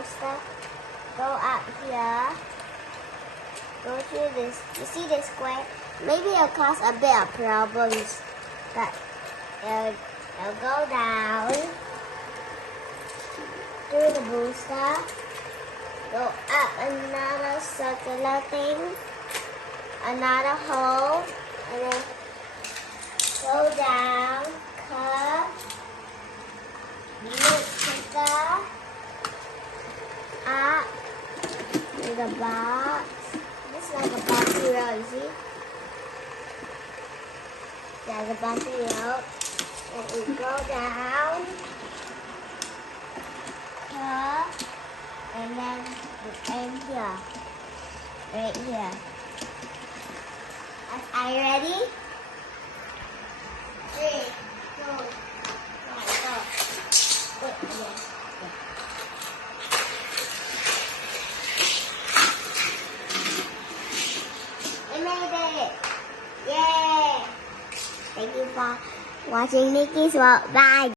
booster. Go up here. Go through this. You see this square? Maybe it'll cause a bit of problems, but it'll go down through the booster. Go up another circular thing, another hole, and then go down, curve, loop picker, up to the box. This is like a boxy road, you see? There's a boxy road. And we go down, curve, and then we end here, right here. Are you ready? 3, 2, 1, go. Wait, yeah. We made it! Yay! Thank you for watching Nikki's World. Bye!